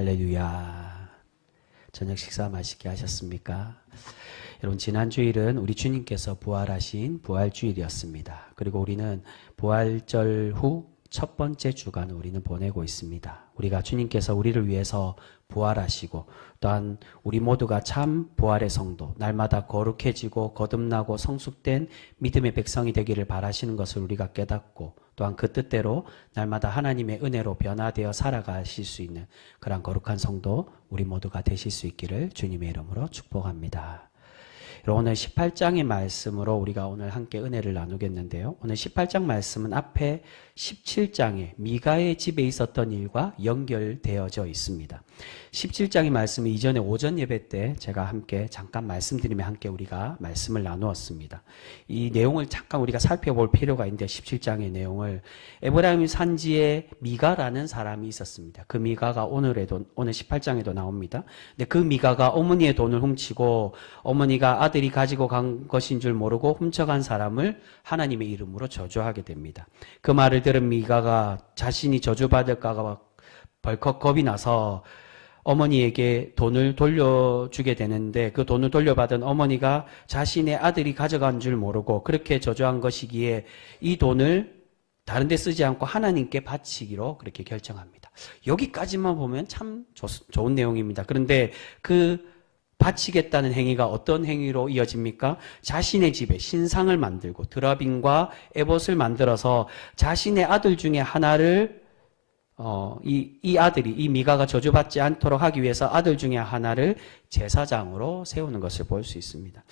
할렐루야. 저녁 식사 맛있게 하셨습니까? 여러분, 지난 주일은 우리 주님께서 부활하신 부활주일이었습니다. 그리고 우리는 부활절 후 첫 번째 주간을 우리는 보내고 있습니다. 우리가 주님께서 우리를 위해서 부활하시고 또한 우리 모두가 참 부활의 성도, 날마다 거룩해지고 거듭나고 성숙된 믿음의 백성이 되기를 바라시는 것을 우리가 깨닫고 또한 그 뜻대로 날마다 하나님의 은혜로 변화되어 살아가실 수 있는 그런 거룩한 성도 우리 모두가 되실 수 있기를 주님의 이름으로 축복합니다. 오늘 18장의 말씀으로 우리가 오늘 함께 은혜를 나누겠는데요. 오늘 18장 말씀은 앞에 17장에 미가의 집에 있었던 일과 연결되어져 있습니다. 17장의 말씀은 이전에 오전 예배 때 제가 함께 잠깐 말씀드리며 함께 우리가 말씀을 나누었습니다. 이 내용을 잠깐 우리가 살펴볼 필요가 있는데 17장의 내용을 에브라임 산지에 미가라는 사람이 있었습니다. 그 미가가 오늘 18장에도 나옵니다. 근데 그 미가가 어머니의 돈을 훔치고 어머니가 아들이 가지고 간 것인 줄 모르고 훔쳐간 사람을 하나님의 이름으로 저주하게 됩니다. 그 말을 들은 미가가 자신이 저주받을까 봐 벌컥 겁이 나서 어머니에게 돈을 돌려주게 되는데 그 돈을 돌려받은 어머니가 자신의 아들이 가져간 줄 모르고 그렇게 저주한 것이기에 이 돈을 다른 데 쓰지 않고 하나님께 바치기로 그렇게 결정합니다. 여기까지만 보면 참 좋은 내용입니다. 그런데 그 바치겠다는 행위가 어떤 행위로 이어집니까? 자신의 집에 신상을 만들고 드라빔과 에봇을 만들어서 자신의 아들 중에 하나를 이 아들이 이 미가가 저주받지 않도록 하기 위해서 아들 중에 하나를 제사장으로 세우는 것을 볼 수 있습니다.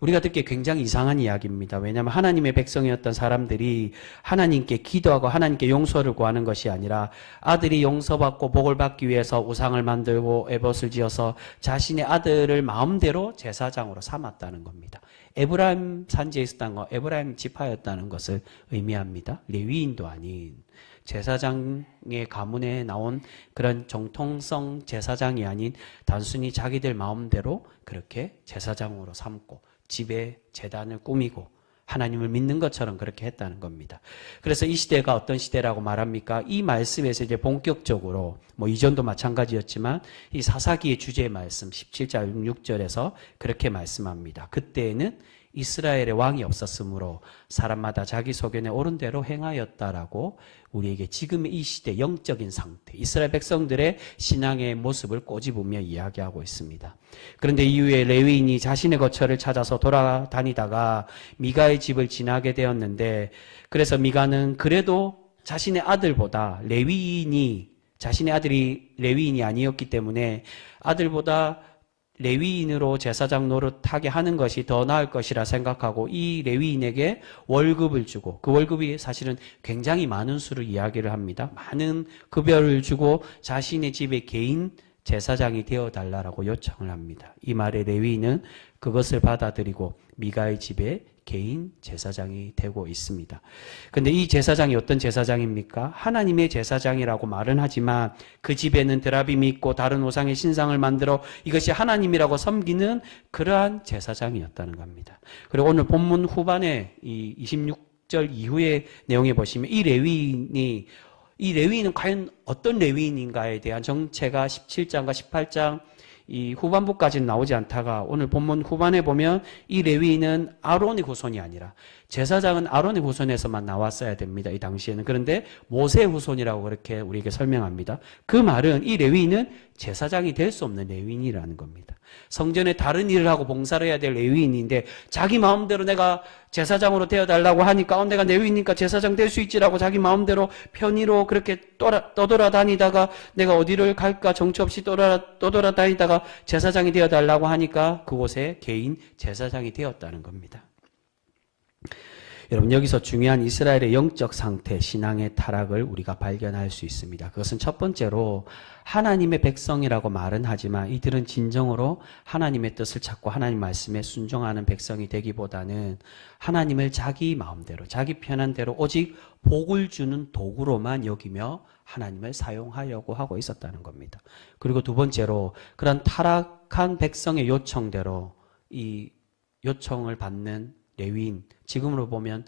우리가 듣기에 굉장히 이상한 이야기입니다. 왜냐하면 하나님의 백성이었던 사람들이 하나님께 기도하고 하나님께 용서를 구하는 것이 아니라 아들이 용서받고 복을 받기 위해서 우상을 만들고 에봇을 지어서 자신의 아들을 마음대로 제사장으로 삼았다는 겁니다. 에브라임 산지에 있었다는 것, 에브라임 지파였다는 것을 의미합니다. 레위인도 아닌 제사장의 가문에 나온 그런 정통성 제사장이 아닌 단순히 자기들 마음대로 그렇게 제사장으로 삼고 집에 제단을 꾸미고 하나님을 믿는 것처럼 그렇게 했다는 겁니다. 그래서 이 시대가 어떤 시대라고 말합니까? 이 말씀에서 이제 본격적으로 이전도 마찬가지였지만 이 사사기의 주제의 말씀 17장 6절에서 그렇게 말씀합니다. 그때에는 이스라엘의 왕이 없었으므로 사람마다 자기 소견에 옳은 대로 행하였다라고 우리에게 지금의 이 시대 영적인 상태, 이스라엘 백성들의 신앙의 모습을 꼬집으며 이야기하고 있습니다. 그런데 이후에 레위인이 자신의 거처를 찾아서 돌아다니다가 미가의 집을 지나게 되었는데 그래서 미가는 그래도 자신의 아들보다 자신의 아들이 레위인이 아니었기 때문에 아들보다 레위인으로 제사장 노릇하게 하는 것이 더 나을 것이라 생각하고 이 레위인에게 월급을 주고 그 월급이 사실은 굉장히 많은 수를 이야기를 합니다. 많은 급여를 주고 자신의 집에 개인 제사장이 되어달라고 요청을 합니다. 이 말에 레위인은 그것을 받아들이고 미가의 집에 개인 제사장이 되고 있습니다. 그런데 이 제사장이 어떤 제사장입니까? 하나님의 제사장이라고 말은 하지만 그 집에는 드라빔이 있고 다른 우상의 신상을 만들어 이것이 하나님이라고 섬기는 그러한 제사장이었다는 겁니다. 그리고 오늘 본문 후반에 이 26절 이후의 내용에 보시면 이 레위인은 과연 어떤 레위인인가에 대한 정체가 17장과 18장 이 후반부까지는 나오지 않다가 오늘 본문 후반에 보면 이 레위인은 아론의 후손이 아니라 제사장은 아론의 후손에서만 나왔어야 됩니다. 이 당시에는. 그런데 모세의 후손이라고 그렇게 우리에게 설명합니다. 그 말은 이 레위인은 제사장이 될 수 없는 레위인이라는 겁니다. 성전에 다른 일을 하고 봉사를 해야 될 레위인인데 자기 마음대로 내가 제사장으로 되어달라고 하니까 내가 레위인이니까 제사장 될 수 있지라고 자기 마음대로 편의로 그렇게 떠돌아다니다가 내가 어디를 갈까 정처 없이 떠돌아다니다가 제사장이 되어달라고 하니까 그곳에 개인 제사장이 되었다는 겁니다. 여러분, 여기서 중요한 이스라엘의 영적 상태, 신앙의 타락을 우리가 발견할 수 있습니다. 그것은 첫 번째로 하나님의 백성이라고 말은 하지만 이들은 진정으로 하나님의 뜻을 찾고 하나님 말씀에 순종하는 백성이 되기보다는 하나님을 자기 마음대로, 자기 편한 대로 오직 복을 주는 도구로만 여기며 하나님을 사용하려고 하고 있었다는 겁니다. 그리고 두 번째로 그런 타락한 백성의 요청대로 이 요청을 받는 레위인, 지금으로 보면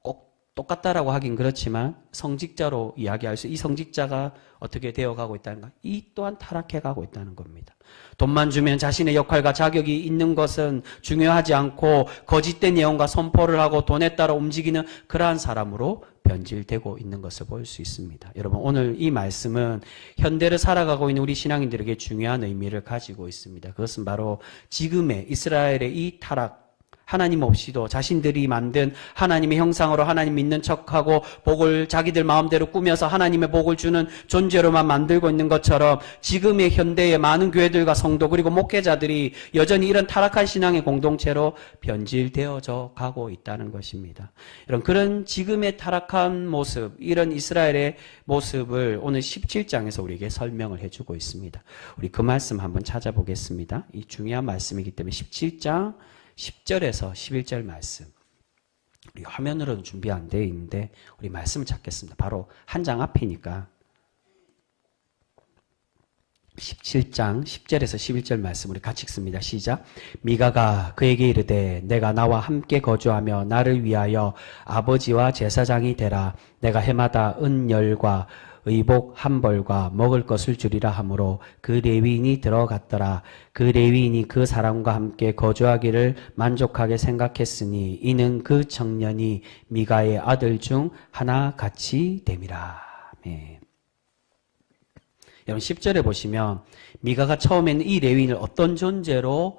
꼭 똑같다라고 하긴 그렇지만 성직자로 이야기할 수, 이 성직자가 어떻게 되어가고 있다는가? 이 또한 타락해가고 있다는 겁니다. 돈만 주면 자신의 역할과 자격이 있는 것은 중요하지 않고 거짓된 예언과 선포를 하고 돈에 따라 움직이는 그러한 사람으로 변질되고 있는 것을 볼 수 있습니다. 여러분, 오늘 이 말씀은 현대를 살아가고 있는 우리 신앙인들에게 중요한 의미를 가지고 있습니다. 그것은 바로 지금의 이스라엘의 이 타락, 하나님 없이도 자신들이 만든 하나님의 형상으로 하나님 믿는 척하고 복을 자기들 마음대로 꾸며서 하나님의 복을 주는 존재로만 만들고 있는 것처럼 지금의 현대의 많은 교회들과 성도 그리고 목회자들이 여전히 이런 타락한 신앙의 공동체로 변질되어져 가고 있다는 것입니다. 그런 지금의 타락한 모습, 이런 이스라엘의 모습을 오늘 17장에서 우리에게 설명을 해주고 있습니다. 우리 그 말씀 한번 찾아보겠습니다. 이 중요한 말씀이기 때문에 17장 10절에서 11절 말씀, 우리 화면으로는 준비 안 되어 있는데 우리 말씀을 찾겠습니다. 바로 한 장 앞이니까 17장 10절에서 11절 말씀 우리 같이 읽습니다. 시작. 미가가 그에게 이르되 내가 나와 함께 거주하며 나를 위하여 아버지와 제사장이 되라. 내가 해마다 은열과 의복 한 벌과 먹을 것을 주리라 하므로 그 레위인이 들어갔더라. 그 레위인이 그 사람과 함께 거주하기를 만족하게 생각했으니 이는 그 청년이 미가의 아들 중 하나 같이 됨이라. 네. 여러분 10절에 보시면 미가가 처음에는 이 레위인을 어떤 존재로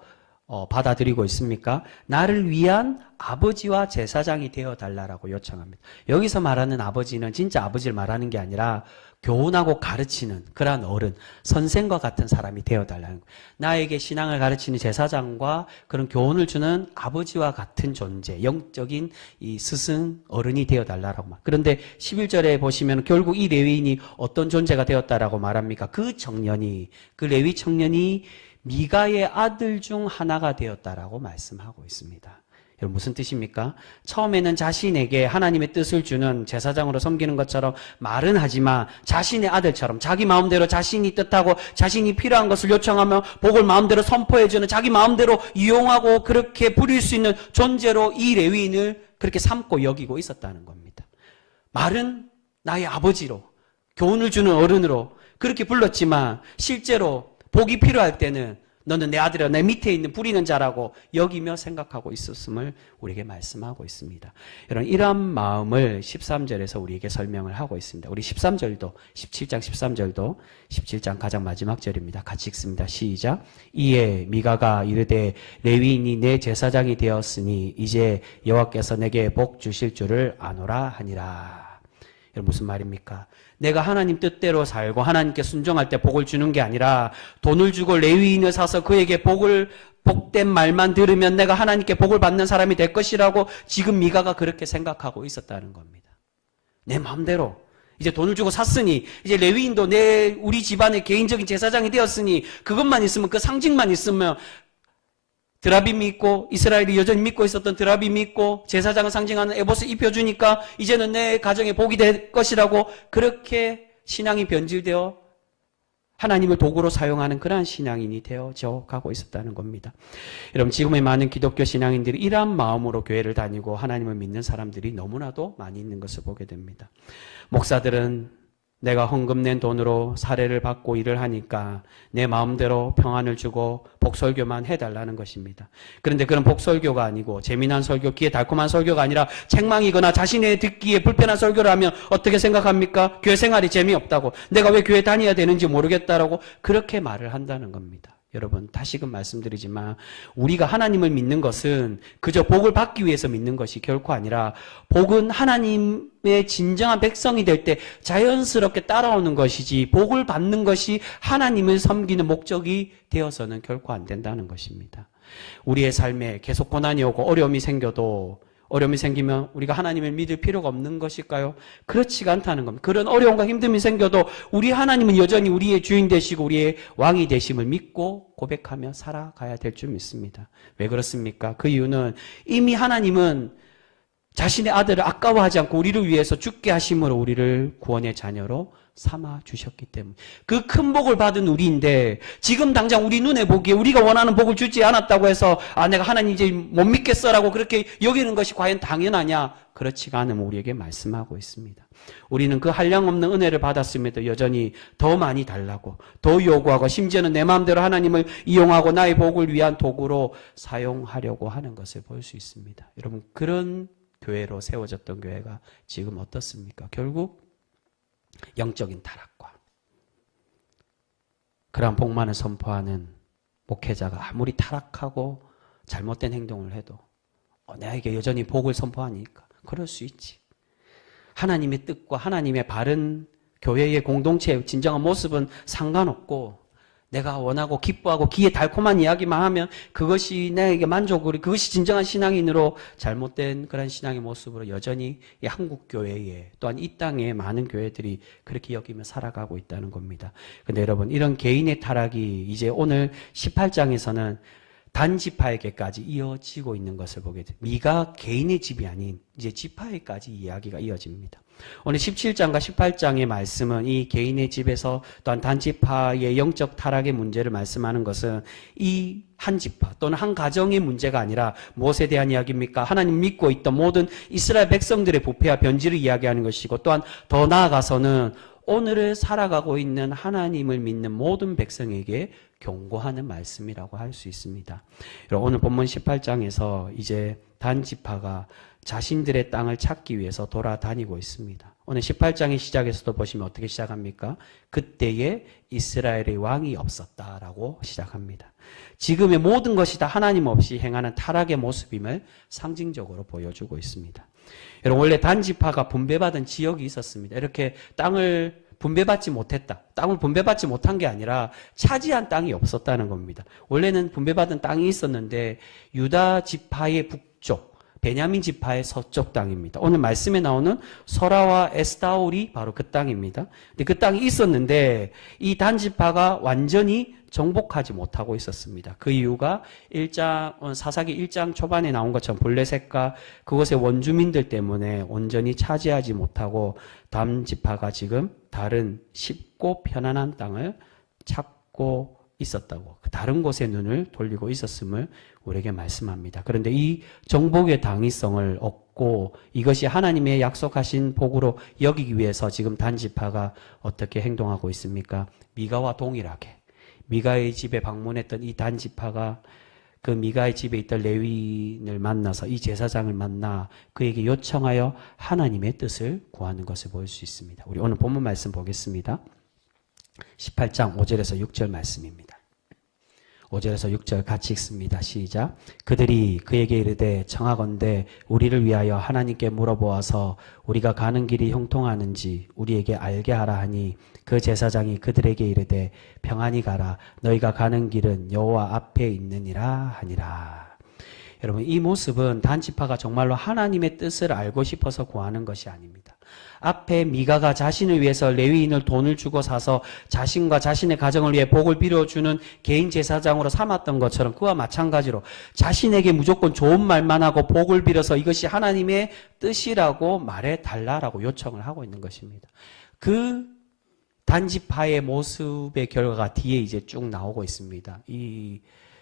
받아들이고 있습니까? 나를 위한 아버지와 제사장이 되어달라고 요청합니다. 여기서 말하는 아버지는 진짜 아버지를 말하는 게 아니라 교훈하고 가르치는 그러한 어른, 선생과 같은 사람이 되어달라는 거예요. 나에게 신앙을 가르치는 제사장과 그런 교훈을 주는 아버지와 같은 존재, 영적인 이 스승, 어른이 되어달라고 말. 그런데 11절에 보시면 결국 이 레위인이 어떤 존재가 되었다라고 말합니까? 그 청년이, 그 레위 청년이 미가의 아들 중 하나가 되었다라고 말씀하고 있습니다. 여러분 무슨 뜻입니까? 처음에는 자신에게 하나님의 뜻을 주는 제사장으로 섬기는 것처럼 말은 하지만 자신의 아들처럼 자기 마음대로 자신이 뜻하고 자신이 필요한 것을 요청하며 복을 마음대로 선포해주는 자기 마음대로 이용하고 그렇게 부릴 수 있는 존재로 이 레위인을 그렇게 삼고 여기고 있었다는 겁니다. 말은 나의 아버지로, 교훈을 주는 어른으로 그렇게 불렀지만 실제로 복이 필요할 때는 너는 내 아들이라 내 밑에 있는 부리는 자라고 여기며 생각하고 있었음을 우리에게 말씀하고 있습니다. 여러분 이러한 마음을 13절에서 우리에게 설명을 하고 있습니다. 우리 13절도 17장 13절도 17장 가장 마지막 절입니다. 같이 읽습니다. 시작. 이에 미가가 이르되 레위인이 내 제사장이 되었으니 이제 여호와께서 내게 복 주실 줄을 아노라 하니라. 여러분 무슨 말입니까? 내가 하나님 뜻대로 살고 하나님께 순종할 때 복을 주는 게 아니라 돈을 주고 레위인을 사서 그에게 복된 말만 들으면 내가 하나님께 복을 받는 사람이 될 것이라고 지금 미가가 그렇게 생각하고 있었다는 겁니다. 내 마음대로 이제 돈을 주고 샀으니 이제 레위인도 우리 집안의 개인적인 제사장이 되었으니 그것만 있으면 그 상징만 있으면 드라빔이 있고 이스라엘이 여전히 믿고 있었던 드라빔이 있고 제사장을 상징하는 에봇을 입혀주니까 이제는 내 가정에 복이 될 것이라고 그렇게 신앙이 변질되어 하나님을 도구로 사용하는 그러한 신앙인이 되어져 가고 있었다는 겁니다. 여러분 지금의 많은 기독교 신앙인들이 이러한 마음으로 교회를 다니고 하나님을 믿는 사람들이 너무나도 많이 있는 것을 보게 됩니다. 목사들은 내가 헌금 낸 돈으로 사례를 받고 일을 하니까 내 마음대로 평안을 주고 복설교만 해달라는 것입니다. 그런데 그런 복설교가 아니고 재미난 설교, 귀에 달콤한 설교가 아니라 책망이거나 자신의 듣기에 불편한 설교를 하면 어떻게 생각합니까? 교회 생활이 재미없다고, 내가 왜 교회 다녀야 되는지 모르겠다라고 그렇게 말을 한다는 겁니다. 여러분 다시금 말씀드리지만 우리가 하나님을 믿는 것은 그저 복을 받기 위해서 믿는 것이 결코 아니라 복은 하나님의 진정한 백성이 될 때 자연스럽게 따라오는 것이지 복을 받는 것이 하나님을 섬기는 목적이 되어서는 결코 안 된다는 것입니다. 우리의 삶에 계속 고난이 오고 어려움이 생기면 우리가 하나님을 믿을 필요가 없는 것일까요? 그렇지가 않다는 겁니다. 그런 어려움과 힘듦이 생겨도 우리 하나님은 여전히 우리의 주인 되시고 우리의 왕이 되심을 믿고 고백하며 살아가야 될 줄 믿습니다. 왜 그렇습니까? 그 이유는 이미 하나님은 자신의 아들을 아까워하지 않고 우리를 위해서 죽게 하심으로 우리를 구원의 자녀로 삼아 주셨기 때문에 그 큰 복을 받은 우리인데 지금 당장 우리 눈에 보기에 우리가 원하는 복을 주지 않았다고 해서 내가 하나님 이제 못 믿겠어라고 그렇게 여기는 것이 과연 당연하냐? 그렇지가 않음을 우리에게 말씀하고 있습니다. 우리는 그 한량없는 은혜를 받았음에도 여전히 더 많이 달라고 더 요구하고 심지어는 내 마음대로 하나님을 이용하고 나의 복을 위한 도구로 사용하려고 하는 것을 볼 수 있습니다. 여러분, 그런 교회로 세워졌던 교회가 지금 어떻습니까? 결국 영적인 타락과 그러한 복만을 선포하는 목회자가 아무리 타락하고 잘못된 행동을 해도 내게 여전히 복을 선포하니까 그럴 수 있지. 하나님의 뜻과 하나님의 바른 교회의 공동체의 진정한 모습은 상관없고 내가 원하고 기뻐하고 귀에 달콤한 이야기만 하면 그것이 나에게 만족으로 그것이 진정한 신앙인으로 잘못된 그런 신앙의 모습으로 여전히 이 한국 교회에 또한 이 땅에 많은 교회들이 그렇게 여기며 살아가고 있다는 겁니다. 근데 여러분, 이런 개인의 타락이 이제 오늘 18장에서는 단지파에게까지 이어지고 있는 것을 보게 됩니다. 미가 개인의 집이 아닌 이제 지파에까지 이야기가 이어집니다. 오늘 17장과 18장의 말씀은 이 개인의 집에서 또한 단지파의 영적 타락의 문제를 말씀하는 것은 이 한 지파 또는 한 가정의 문제가 아니라 무엇에 대한 이야기입니까? 하나님 믿고 있던 모든 이스라엘 백성들의 부패와 변질을 이야기하는 것이고 또한 더 나아가서는 오늘을 살아가고 있는 하나님을 믿는 모든 백성에게 경고하는 말씀이라고 할 수 있습니다. 오늘 본문 18장에서 이제 단지파가 자신들의 땅을 찾기 위해서 돌아다니고 있습니다. 오늘 18장의 시작에서도 보시면 어떻게 시작합니까? 그때에 이스라엘의 왕이 없었다라고 시작합니다. 지금의 모든 것이 다 하나님 없이 행하는 타락의 모습임을 상징적으로 보여주고 있습니다. 여러분, 원래 단지파가 분배받은 지역이 있었습니다. 이렇게 땅을 분배받지 못했다. 땅을 분배받지 못한 게 아니라 차지한 땅이 없었다는 겁니다. 원래는 분배받은 땅이 있었는데 유다 지파의 북쪽, 베냐민 지파의 서쪽 땅입니다. 오늘 말씀에 나오는 소라와 에스타올이 바로 그 땅입니다. 근데 그 땅이 있었는데 이 단지파가 완전히 정복하지 못하고 있었습니다. 그 이유가 사사기 1장 초반에 나온 것처럼 블레셋과 그곳의 원주민들 때문에 온전히 차지하지 못하고 단지파가 지금 다른 쉽고 편안한 땅을 찾고 있었다고, 다른 곳에 눈을 돌리고 있었음을 우리에게 말씀합니다. 그런데 이 정복의 당위성을 얻고 이것이 하나님의 약속하신 복으로 여기기 위해서 지금 단지파가 어떻게 행동하고 있습니까? 미가와 동일하게 미가의 집에 방문했던 이 단지파가 그 미가의 집에 있던 레위인을 만나서 이 제사장을 만나 그에게 요청하여 하나님의 뜻을 구하는 것을 볼 수 있습니다. 우리 오늘 본문 말씀 보겠습니다. 18장 5절에서 6절 말씀입니다. 5절에서 6절 같이 읽습니다. 시작. 그들이 그에게 이르되 청하건대 우리를 위하여 하나님께 물어보아서 우리가 가는 길이 형통하는지 우리에게 알게 하라 하니 그 제사장이 그들에게 이르되 평안히 가라 너희가 가는 길은 여호와 앞에 있느니라 하니라. 여러분, 이 모습은 단지파가 정말로 하나님의 뜻을 알고 싶어서 구하는 것이 아닙니다. 앞에 미가가 자신을 위해서 레위인을 돈을 주고 사서 자신과 자신의 가정을 위해 복을 빌어주는 개인 제사장으로 삼았던 것처럼 그와 마찬가지로 자신에게 무조건 좋은 말만 하고 복을 빌어서 이것이 하나님의 뜻이라고 말해달라고 요청을 하고 있는 것입니다. 그 단지파의 모습의 결과가 뒤에 이제 쭉 나오고 있습니다. 이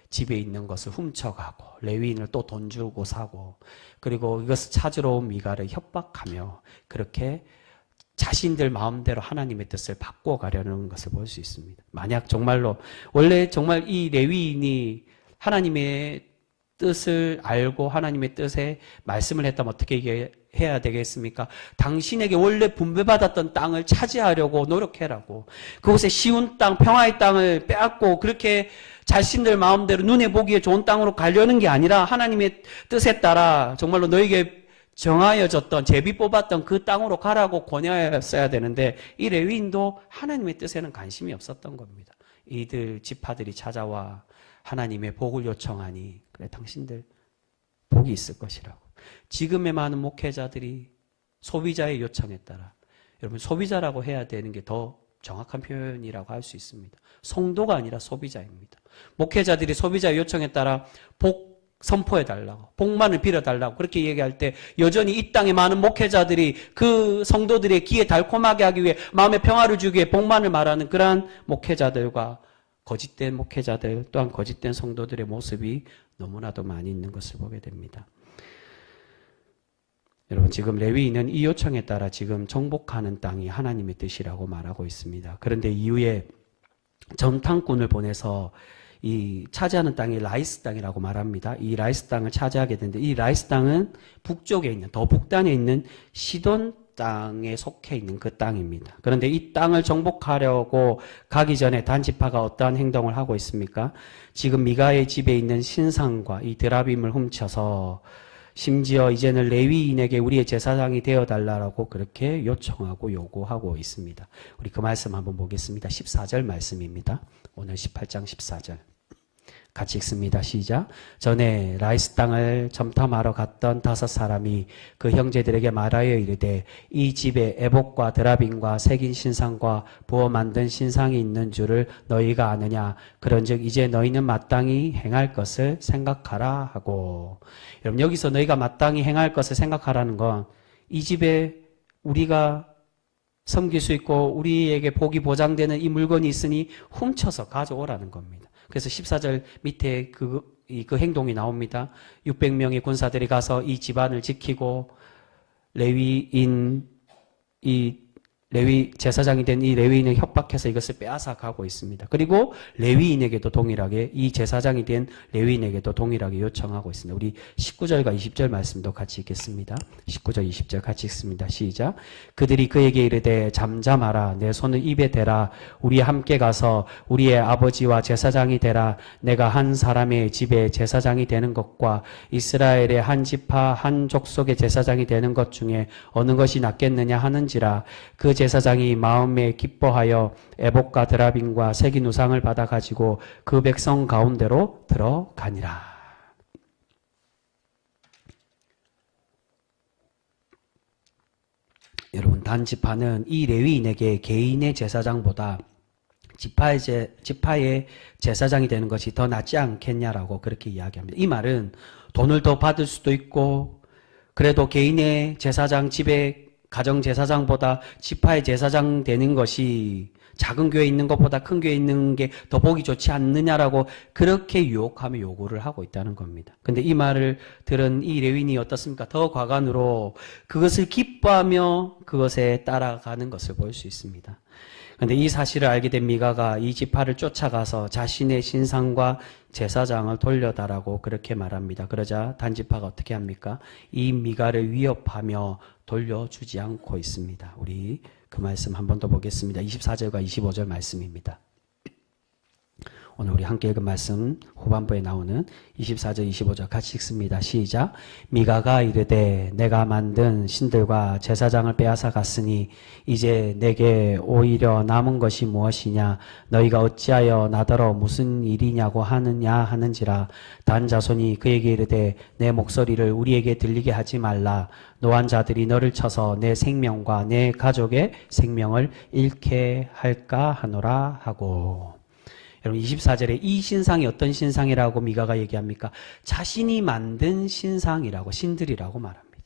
집에 있는 것을 훔쳐가고 레위인을 또 돈 주고 사고 그리고 이것을 찾으러 온 미가를 협박하며 그렇게 자신들 마음대로 하나님의 뜻을 바꿔가려는 것을 볼 수 있습니다. 만약 정말로 원래 정말 이 레위인이 하나님의 뜻을 알고 하나님의 뜻에 말씀을 했다면 어떻게 해야 되겠습니까? 당신에게 원래 분배받았던 땅을 차지하려고 노력해라고 그곳에 쉬운 땅, 평화의 땅을 빼앗고 그렇게 자신들 마음대로 눈에 보기에 좋은 땅으로 가려는 게 아니라 하나님의 뜻에 따라 정말로 너에게 정하여졌던 제비 뽑았던 그 땅으로 가라고 권하였어야 되는데 이 레위인도 하나님의 뜻에는 관심이 없었던 겁니다. 이들 지파들이 찾아와 하나님의 복을 요청하니 그래 당신들 복이 있을 것이라고. 지금의 많은 목회자들이 소비자의 요청에 따라 여러분 소비자라고 해야 되는 게 더 정확한 표현이라고 할 수 있습니다. 성도가 아니라 소비자입니다. 목회자들이 소비자의 요청에 따라 복 선포해달라고, 복만을 빌어달라고 그렇게 얘기할 때 여전히 이 땅에 많은 목회자들이 그 성도들의 귀에 달콤하게 하기 위해, 마음의 평화를 주기 위해 복만을 말하는 그러한 목회자들과 거짓된 목회자들, 또한 거짓된 성도들의 모습이 너무나도 많이 있는 것을 보게 됩니다. 여러분, 지금 레위인은 이 요청에 따라 지금 정복하는 땅이 하나님의 뜻이라고 말하고 있습니다. 그런데 이후에 정탐꾼을 보내서 이 차지하는 땅이 라이스 땅이라고 말합니다. 이 라이스 땅을 차지하게 되는데, 이 라이스 땅은 북쪽에 있는, 더 북단에 있는 시돈 땅에 속해 있는 그 땅입니다. 그런데 이 땅을 정복하려고 가기 전에 단지파가 어떠한 행동을 하고 있습니까? 지금 미가의 집에 있는 신상과 이 드라빔을 훔쳐서 심지어 이제는 레위인에게 우리의 제사장이 되어달라고 그렇게 요청하고 요구하고 있습니다. 우리 그 말씀 한번 보겠습니다. 14절 말씀입니다. 오늘 18장 14절. 같이 읽습니다. 시작. 전에 라이스 땅을 점탐하러 갔던 5사람이 그 형제들에게 말하여 이르되, 이 집에 에봇과 드라빔과 새긴 신상과 부어 만든 신상이 있는 줄을 너희가 아느냐? 그런즉 이제 너희는 마땅히 행할 것을 생각하라 하고. 여러분, 여기서 너희가 마땅히 행할 것을 생각하라는 건, 이 집에 우리가 섬길 수 있고 우리에게 복이 보장되는 이 물건이 있으니 훔쳐서 가져오라는 겁니다. 그래서 14절 밑에 그 행동이 나옵니다. 600명의 군사들이 가서 이 집안을 지키고 레위 제사장이 된 이 레위인을 협박해서 이것을 빼앗아 가고 있습니다. 그리고 레위인에게도 동일하게, 이 제사장이 된 레위인에게도 동일하게 요청하고 있습니다. 우리 19절과 20절 말씀도 같이 읽겠습니다. 19절 20절 같이 읽습니다. 시작. 그들이 그에게 이르되 잠잠하라, 내 손을 입에 대라, 우리 함께 가서 우리의 아버지와 제사장이 되라. 내가 한 사람의 집에 제사장이 되는 것과 이스라엘의 한 지파 한 족속의 제사장이 되는 것 중에 어느 것이 낫겠느냐 하는지라. 그 제사장이 마음에 기뻐하여 에봇과 드라빔과 새긴 우상을 받아 가지고 그 백성 가운데로 들어가니라. 여러분, 단지파는 이 레위인에게 개인의 제사장보다 지파의 제사장이 되는 것이 더 낫지 않겠냐라고 그렇게 이야기합니다. 이 말은 돈을 더 받을 수도 있고, 그래도 개인의 제사장, 집에 가정 제사장보다 지파의 제사장 되는 것이 작은 교회에 있는 것보다 큰 교회에 있는 게 더 보기 좋지 않느냐라고 그렇게 유혹하며 요구를 하고 있다는 겁니다. 근데 이 말을 들은 이 레위인이 어떻습니까? 더 과간으로 그것을 기뻐하며 그것에 따라가는 것을 볼 수 있습니다. 그런데 이 사실을 알게 된 미가가 이 지파를 쫓아가서 자신의 신상과 제사장을 돌려달라고 그렇게 말합니다. 그러자 단지파가 어떻게 합니까? 이 미가를 위협하며 돌려주지 않고 있습니다. 우리 그 말씀 한 번 더 보겠습니다. 24절과 25절 말씀입니다. 오늘 우리 함께 읽은 말씀 후반부에 나오는 24절 25절 같이 읽습니다. 시작. 미가가 이르되 내가 만든 신들과 제사장을 빼앗아 갔으니 이제 내게 오히려 남은 것이 무엇이냐? 너희가 어찌하여 나더러 무슨 일이냐고 하느냐 하는지라. 단 자손이 그에게 이르되 내 목소리를 우리에게 들리게 하지 말라. 노한 자들이 너를 쳐서 내 생명과 내 가족의 생명을 잃게 할까 하노라 하고. 여러분, 24절에 이 신상이 어떤 신상이라고 미가가 얘기합니까? 자신이 만든 신상이라고, 신들이라고 말합니다.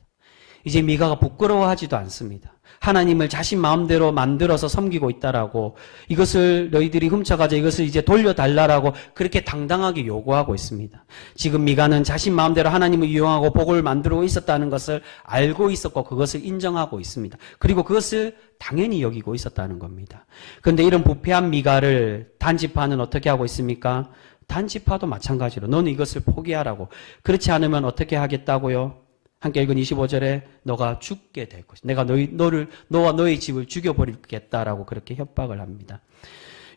이제 미가가 부끄러워하지도 않습니다. 하나님을 자신 마음대로 만들어서 섬기고 있다라고, 이것을 너희들이 훔쳐가자, 이것을 이제 돌려달라라고 그렇게 당당하게 요구하고 있습니다. 지금 미가는 자신 마음대로 하나님을 이용하고 복을 만들고 있었다는 것을 알고 있었고 그것을 인정하고 있습니다. 그리고 그것을 당연히 여기고 있었다는 겁니다. 그런데 이런 부패한 미가를 단지파는 어떻게 하고 있습니까? 단지파도 마찬가지로 너는 이것을 포기하라고, 그렇지 않으면 어떻게 하겠다고요? 함께 읽은 25절에 너가 죽게 될 것이다. 내가 너와 너의 집을 죽여버리겠다라고 그렇게 협박을 합니다.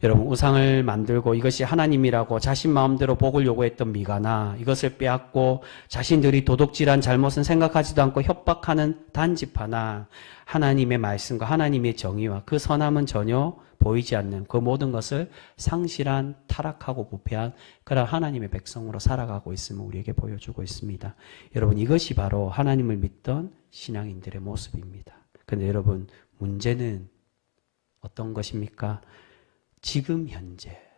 여러분, 우상을 만들고 이것이 하나님이라고 자신 마음대로 복을 요구했던 미가나 이것을 빼앗고 자신들이 도둑질한 잘못은 생각하지도 않고 협박하는 단지파나 하나님의 말씀과 하나님의 정의와 그 선함은 전혀 보이지 않는 그 모든 것을 상실한 타락하고 부패한 그런 하나님의 백성으로 살아가고 있음을 우리에게 보여주고 있습니다. 여러분, 이것이 바로 하나님을 믿던 신앙인들의 모습입니다. 그런데 여러분, 문제는 어떤 것입니까? 지금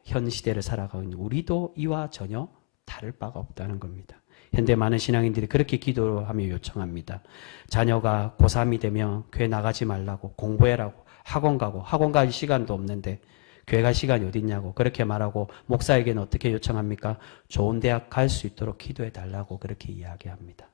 현 시대를 살아가고 있는 우리도 이와 전혀 다를 바가 없다는 겁니다. 현대 많은 신앙인들이 그렇게 기도하며 요청합니다. 자녀가 고3이 되면 교회 나가지 말라고, 공부해라고, 학원 가고, 학원 갈 시간도 없는데 교회 갈 시간이 어딨냐고 그렇게 말하고, 목사에게는 어떻게 요청합니까? 좋은 대학 갈 수 있도록 기도해 달라고 그렇게 이야기합니다.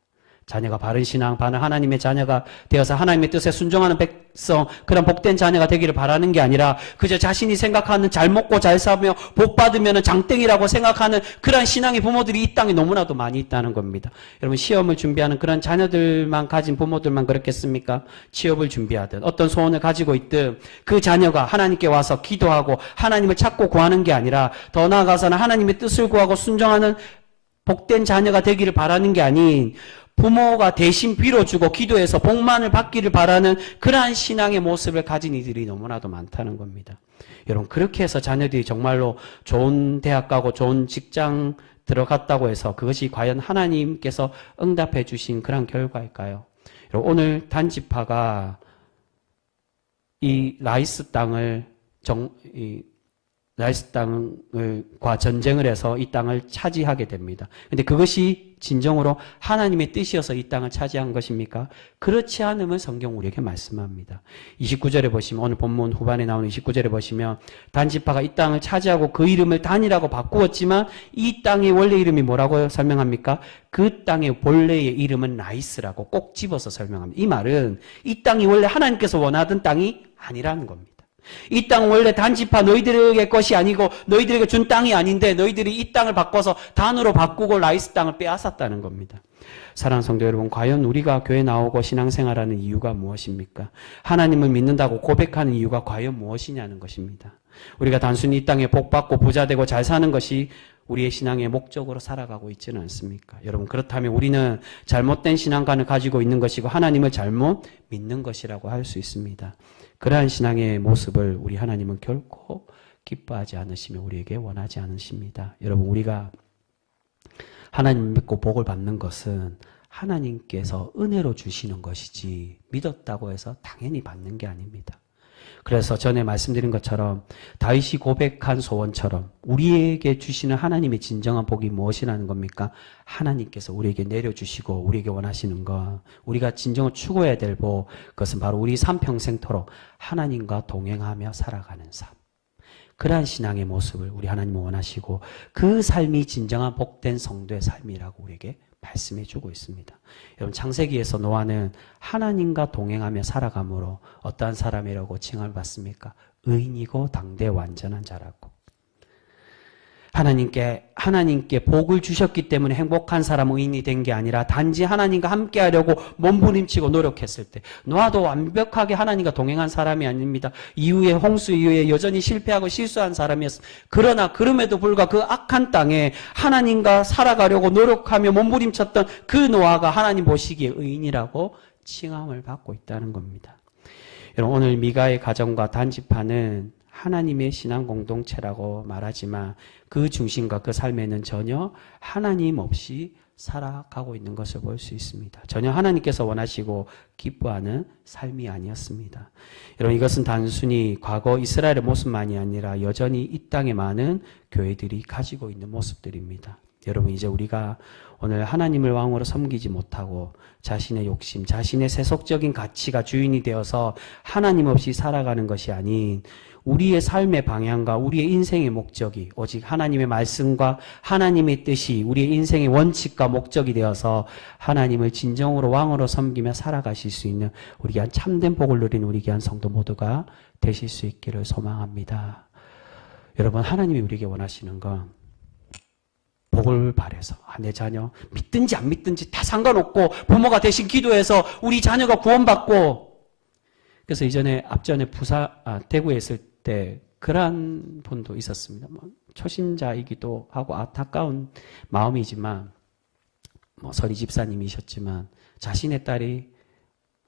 자녀가 바른 신앙, 바른 하나님의 자녀가 되어서 하나님의 뜻에 순종하는 백성, 그런 복된 자녀가 되기를 바라는 게 아니라 그저 자신이 생각하는 잘 먹고 잘 사며 복 받으면 장땡이라고 생각하는 그런 신앙의 부모들이 이 땅에 너무나도 많이 있다는 겁니다. 여러분, 시험을 준비하는 그런 자녀들만 가진 부모들만 그렇겠습니까? 취업을 준비하든 어떤 소원을 가지고 있든 그 자녀가 하나님께 와서 기도하고 하나님을 찾고 구하는 게 아니라 더 나아가서는 하나님의 뜻을 구하고 순종하는 복된 자녀가 되기를 바라는 게 아닌 부모가 대신 빌어주고 기도해서 복만을 받기를 바라는 그러한 신앙의 모습을 가진 이들이 너무나도 많다는 겁니다. 여러분, 그렇게 해서 자녀들이 정말로 좋은 대학 가고 좋은 직장 들어갔다고 해서 그것이 과연 하나님께서 응답해 주신 그런 결과일까요? 여러분, 오늘 단지파가 이 라이스 땅을 라이스 땅과 전쟁을 해서 이 땅을 차지하게 됩니다. 근데 그것이 진정으로 하나님의 뜻이어서 이 땅을 차지한 것입니까? 그렇지 않음을 성경 우리에게 말씀합니다. 29절에 보시면, 오늘 본문 후반에 나오는 29절에 보시면 단지파가 이 땅을 차지하고 그 이름을 단이라고 바꾸었지만 이 땅의 원래 이름이 뭐라고 설명합니까? 그 땅의 본래의 이름은 라이스라고 꼭 집어서 설명합니다. 이 말은 이 땅이 원래 하나님께서 원하던 땅이 아니라는 겁니다. 이 땅은 원래 단지파 너희들에게 것이 아니고 너희들에게 준 땅이 아닌데 너희들이 이 땅을 바꿔서 단으로 바꾸고 라이스 땅을 빼앗았다는 겁니다. 사랑하는 성도 여러분, 과연 우리가 교회 나오고 신앙생활하는 이유가 무엇입니까? 하나님을 믿는다고 고백하는 이유가 과연 무엇이냐는 것입니다. 우리가 단순히 이 땅에 복받고 부자되고 잘 사는 것이 우리의 신앙의 목적으로 살아가고 있지는 않습니까? 여러분, 그렇다면 우리는 잘못된 신앙관을 가지고 있는 것이고 하나님을 잘못 믿는 것이라고 할 수 있습니다. 그러한 신앙의 모습을 우리 하나님은 결코 기뻐하지 않으시며 우리에게 원하지 않으십니다. 여러분, 우리가 하나님 믿고 복을 받는 것은 하나님께서 은혜로 주시는 것이지 믿었다고 해서 당연히 받는 게 아닙니다. 그래서 전에 말씀드린 것처럼 다윗이 고백한 소원처럼 우리에게 주시는 하나님의 진정한 복이 무엇이라는 겁니까? 하나님께서 우리에게 내려주시고 우리에게 원하시는 것, 우리가 진정으로 추구해야 될 복, 그것은 바로 우리 삼평생토록 하나님과 동행하며 살아가는 삶. 그러한 신앙의 모습을 우리 하나님은 원하시고 그 삶이 진정한 복된 성도의 삶이라고 우리에게 말씀해 주고 있습니다. 여러분, 창세기에서 노아는 하나님과 동행하며 살아감으로 어떠한 사람이라고 칭함을 받습니까? 의인이고 당대 완전한 자라고. 하나님께 복을 주셨기 때문에 행복한 사람, 의인이 된 게 아니라 단지 하나님과 함께 하려고 몸부림치고 노력했을 때, 노아도 완벽하게 하나님과 동행한 사람이 아닙니다. 이후에 홍수 이후에 여전히 실패하고 실수한 사람이었습니다. 그러나 그럼에도 불구하고 그 악한 땅에 하나님과 살아가려고 노력하며 몸부림쳤던 그 노아가 하나님 보시기에 의인이라고 칭함을 받고 있다는 겁니다. 여러분, 오늘 미가의 가정과 단지파는 하나님의 신앙 공동체라고 말하지만 그 중심과 그 삶에는 전혀 하나님 없이 살아가고 있는 것을 볼 수 있습니다. 전혀 하나님께서 원하시고 기뻐하는 삶이 아니었습니다. 여러분, 이것은 단순히 과거 이스라엘의 모습만이 아니라 여전히 이 땅에 많은 교회들이 가지고 있는 모습들입니다. 여러분, 이제 우리가 오늘 하나님을 왕으로 섬기지 못하고 자신의 욕심, 자신의 세속적인 가치가 주인이 되어서 하나님 없이 살아가는 것이 아닌 우리의 삶의 방향과 우리의 인생의 목적이 오직 하나님의 말씀과 하나님의 뜻이 우리의 인생의 원칙과 목적이 되어서 하나님을 진정으로 왕으로 섬기며 살아가실 수 있는 우리 귀한 참된 복을 누리는 우리 귀한 성도 모두가 되실 수 있기를 소망합니다. 여러분, 하나님이 우리에게 원하시는 건 복을 바래서 내 자녀 믿든지 안 믿든지 다 상관없고 부모가 대신 기도해서 우리 자녀가 구원받고. 그래서 이전에 앞전에 대구에 있을 때 그러한 분도 있었습니다. 초신자이기도 하고 안타까운 마음이지만 서리 집사님이셨지만 자신의 딸이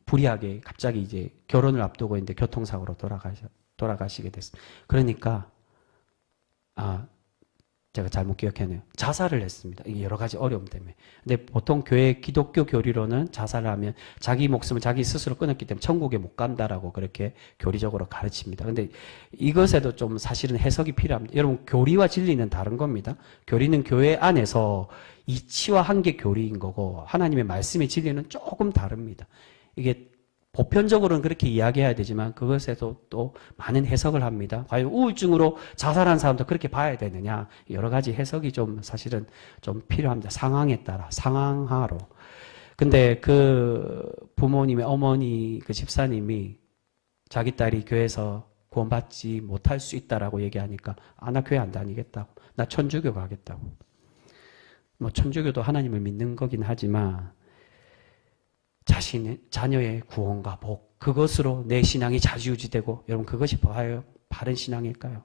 불의하게 갑자기 이제 결혼을 앞두고 있는데 교통사고로 돌아가시게 됐습니다. 그러니까 제가 잘못 기억했네요. 자살을 했습니다. 이게 여러 가지 어려움 때문에. 근데 보통 교회 기독교 교리로는 자살을 하면 자기 목숨을 자기 스스로 끊었기 때문에 천국에 못 간다라고 그렇게 교리적으로 가르칩니다. 근데 이것에도 좀 사실은 해석이 필요합니다. 여러분, 교리와 진리는 다른 겁니다. 교리는 교회 안에서 이치와 한계 교리인 거고 하나님의 말씀의 진리는 조금 다릅니다. 이게 보편적으로는 그렇게 이야기해야 되지만 그것에도 또 많은 해석을 합니다. 과연 우울증으로 자살한 사람도 그렇게 봐야 되느냐, 여러 가지 해석이 좀 사실은 좀 필요합니다. 상황에 따라, 상황하로. 근데 그 부모님의 어머니, 그 집사님이 자기 딸이 교회에서 구원받지 못할 수 있다라고 얘기하니까 나 교회 안 다니겠다고, 나 천주교 가겠다고. 뭐 천주교도 하나님을 믿는 거긴 하지만 자신의 자녀의 구원과 복, 그것으로 내 신앙이 좌지우지되고, 여러분, 그것이 바른 신앙일까요?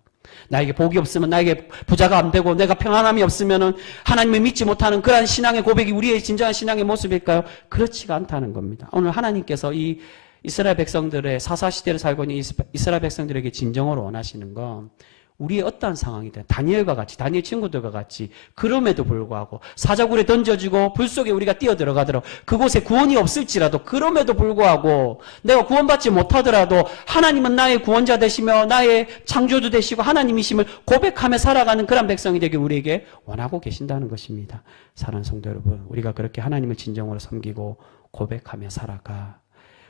나에게 복이 없으면, 나에게 부자가 안 되고 내가 평안함이 없으면 하나님을 믿지 못하는 그러한 신앙의 고백이 우리의 진정한 신앙의 모습일까요? 그렇지가 않다는 겁니다. 오늘 하나님께서 이 이스라엘 백성들의 사사시대를 살고 있는 이스라엘 백성들에게 진정으로 원하시는 건 우리의 어떠한 상황이든 다니엘과 같이, 다니엘 친구들과 같이, 그럼에도 불구하고 사자굴에 던져지고 불 속에 우리가 뛰어들어가더라도, 그곳에 구원이 없을지라도, 그럼에도 불구하고 내가 구원받지 못하더라도 하나님은 나의 구원자 되시며 나의 창조주 되시고 하나님이심을 고백하며 살아가는 그런 백성이 되길 우리에게 원하고 계신다는 것입니다. 사랑하는 성도 여러분, 우리가 그렇게 하나님을 진정으로 섬기고 고백하며 살아가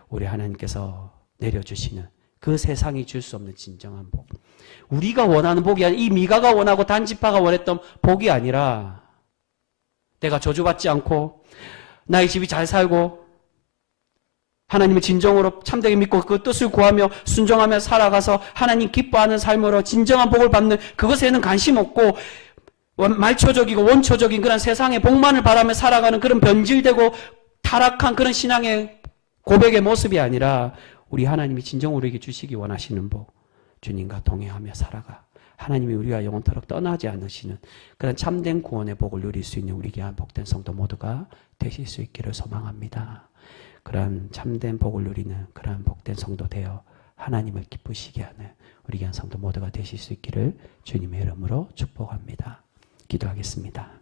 우리 하나님께서 내려주시는 그 세상이 줄 수 없는 진정한 복, 우리가 원하는 복이 아니라 이 미가가 원하고 단지파가 원했던 복이 아니라 내가 저주받지 않고 나의 집이 잘 살고 하나님을 진정으로 참되게 믿고 그 뜻을 구하며 순종하며 살아가서 하나님 기뻐하는 삶으로 진정한 복을 받는, 그것에는 관심 없고 말초적이고 원초적인 그런 세상의 복만을 바라며 살아가는 그런 변질되고 타락한 그런 신앙의 고백의 모습이 아니라 우리 하나님이 진정 우리에게 주시기 원하시는 복, 주님과 동행하며 살아가 하나님이 우리와 영원토록 떠나지 않으시는 그런 참된 구원의 복을 누릴 수 있는 우리 귀한 복된 성도 모두가 되실 수 있기를 소망합니다. 그런 참된 복을 누리는 그런 복된 성도 되어 하나님을 기쁘시게 하는 우리 귀한 성도 모두가 되실 수 있기를 주님의 이름으로 축복합니다. 기도하겠습니다.